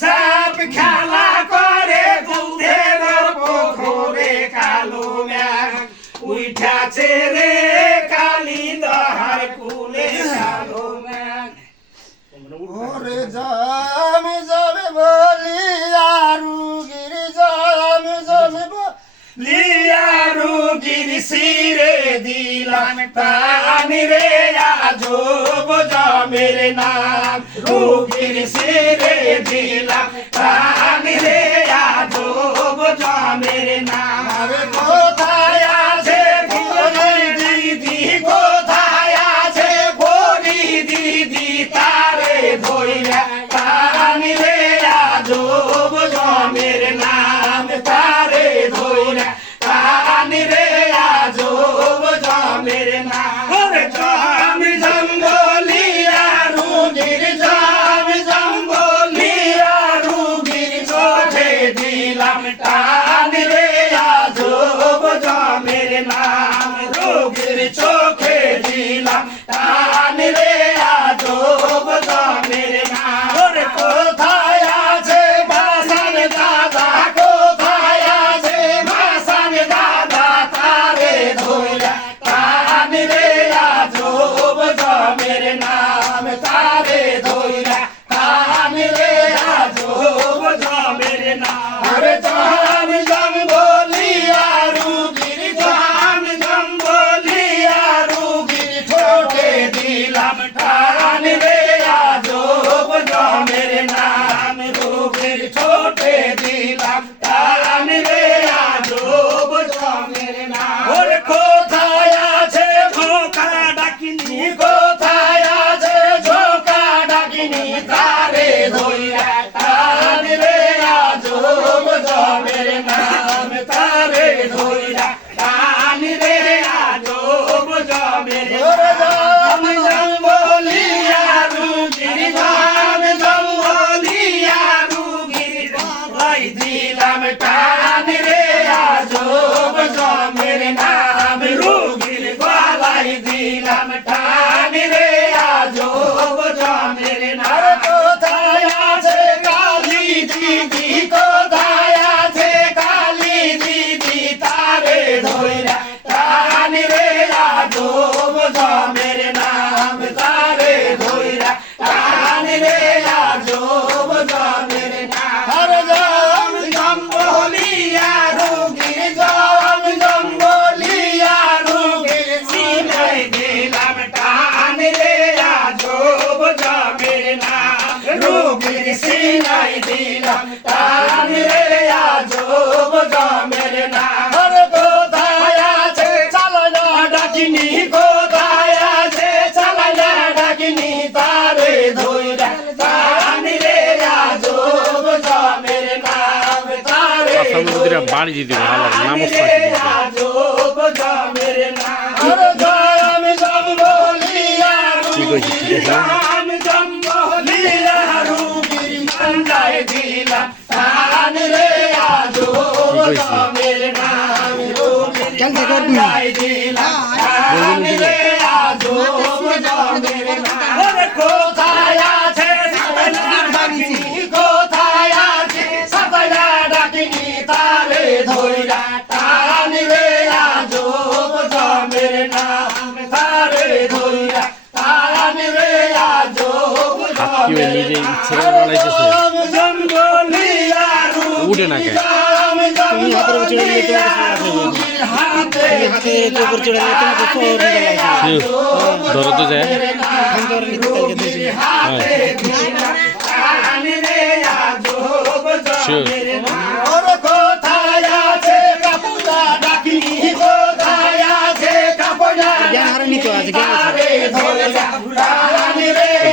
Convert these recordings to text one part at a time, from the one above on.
সাপ খেলা করে দুধের পুকুরে কালো ম্যাঘ উঠাছে রে কালী দহার কুলে কালো ম্যাঘ। ওরে জামি যাবে বলি আরুগির জামি যাবে লিয়ারুগির সিরে দিলাম পানি রে আজব জমের নাম রুগির সিরে দিলাম পানি রে আজব জমের নাম। আরে কোথায় আছে ভরি দিদি কোথায় আছে ভরি দিদি তারে ধইরা পানি রে আজব জমের নাম তারে ধইরা পানি রে আজব জমের নাম। ওরে জমি জঙ্গলিয়া রুগির জমি জঙ্গলিয়া রুগির চোখে দিলাম টানি রে আজব জমের নাম রুগির চোখে দিলাম টানি রে আজব জমের নাম। ওরে কোথায় আছে বাসান দাদা কোথায় আছে বাসান দাদা তারে ধইরা টানি রে আজব জমের নাম তারে ধইরা টানি রে আজব জমের নাম। আরে জম জঙ্গলিয়া রুগির জম জঙ্গলিয়া রুগির ঠোঁটে দিলাম টানি রে আজব জমের নাম রুগির ঠোঁটে দিলাম টানি রে আজব জমের নাম। ওরে কোথায় আছে ঝোঁকা ডাকিনি কোথায় আছে ঝোঁকা ডাকিনি তারে ধইরা টানি রে আজব জমের নাম তারে ধইরা টানি রে আজব জমের নাম। জঙ্গলিয়া রুগির নাম জঙ্গলিয়া রুগির লাই দিলাম টানি রে আজব জমের নাম রুগির গলাই দিলাম টানি রে আজব জমের নাম। কোথায় আছে কালী দিদি কোথায় আছে কালী দিদি তারে ধইরা টানি রে আজব জমের নাম তারে ধইরা টানি রে আজব জমের নাম। আরে জাম জঙ্গলিয়া রুগির জম জঙ্গলিয়া রুগির সিলাই দিলাম টানি রে আজব জমের নাম রুগির সিলাই দিলাম টানি রে আজব জমের নাম। আরে কোথায় আছে চালায় না ডাকিনি কোথায় আছে চালাই না ডাকিনি তারে ধইরা টানি রে আজব জমের নাম তারে আসামুদ্রা বাড়ি দিতে ভালো নামক পাখি আজব জমের নাম। আরে জামি জঙ্গলিয়া ঠিক আছে ঠিক আছে আমি জঙ্গলিয়া রুগির মান্ডায় দিলাম টানি রে আজব জমের নাম রুগির মান্ডায় দিলাম টানি রে আজব জমের নাম। ওরে কোথায় আছে সাতাইলা ডাকিনি কোথায় আছে সাতাইলা ডাকিনি তারে ধইরা টানি রে আজব জমের নাম তারে ধইরা টানি রে আজব কি জমের নিজে নাম। ইচ্ছে করে বলাইতেছে জঙ্গলিয়া উঠে না কেন? তুমি হাতের উপর চড়ে গেলে তোমাকে হাতে হাতের উপর চড়ে গেলে তোমাকে চোর নিতে লাগবে ধরো তো যায় ফোন করে নিতে কালকে দিয়েছি ওরে কোথায় আছে কাপুরা ডাকিনি কোথায় আছে কাপুরা জ্ঞান হারানি তো আছে জ্ঞান আছে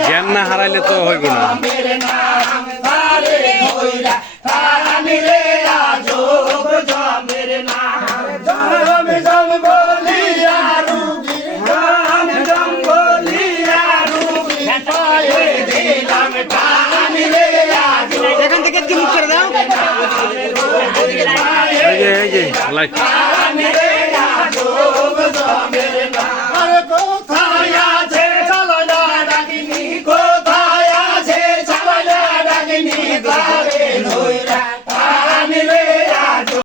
জ্ঞান না হারাইলে তো হইব না। মেরে নাম তারে ধইরা টানি রে আজব জমের নাম। জম জঙ্গলিয়া রুগির জম জঙ্গলিয়া রুগির পায়ে দিলাম টানি রে আজব এখান থেকে কি মুখ করে দাও এই যে লাইট টানি রে আজব জমের নাম। আরে কোথায় কোথায় আছে চালানা ডাকিনি কোথায় আছে চালানা ডাকিনি